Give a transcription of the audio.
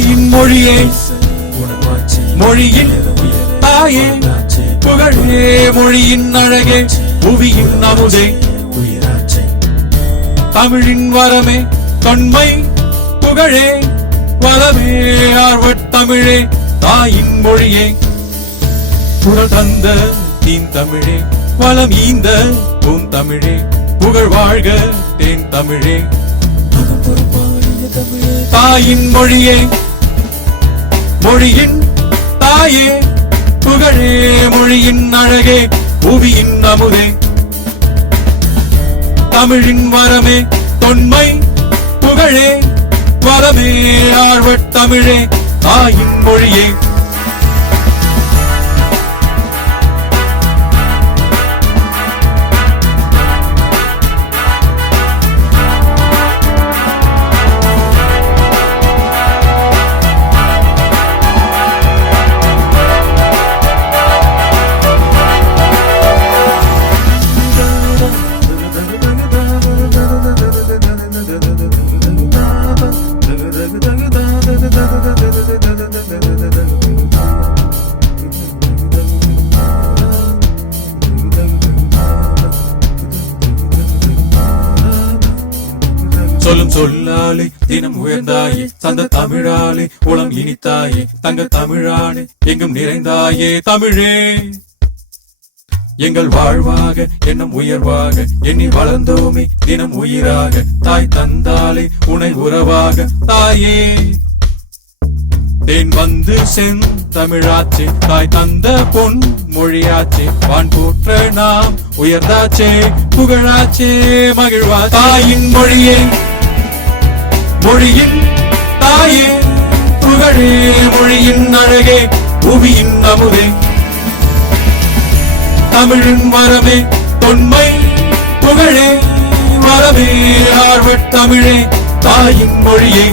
தாயின் மொழியே மொழியின் தாயே புகழே மொழியின் அழகே புவியின் அமுதே தமிழின் வரமே தொன்மை புகழே வளமே ஆர்வத் தமிழே தாயின் மொழியே புகழ் தந்த தீன் தமிழே வளம் ஈந்த பூம் தமிழே புகழ் வாழ்க தேன் தமிழே தாயின் மொழியே மொழியின் தாயே புகழே மொழியின் அழகே புவியின் அமுதே தமிழின் வரமே தொன்மை புகழே வளமே ஆர்வத் தமிழே தாயின் மொழியே சொல்லும் சொல்லாலே தினம் உயர்ந்தாயே தந்த தமிழாலே உளம் இனித்தாயே தங்க தமிழானே எங்கும் நிறைந்தாயே தமிழே எங்கள் வாழ்வாக எண்ணம் உயர்வாக எண்ணி வளர்ந்தோமே தினம் உயிராக தாய் தந்தாலே உனை உறவாக தாயே தேன் வந்து செந்தமிழாச்சே தாய் தந்த பொன் மொழியாச்சே வான் போற்ற நாம் உயர்ந்தாச்சே புகழாச்சே மகிழ்வா தாயின் மொழியே மொழியின் தாயே புகழே மொழியின் அழகே புவியின் அமுதே தமிழின் வரமே தொன்மை புகழே வரமே ஆர்வத் தமிழே தாயின் மொழியே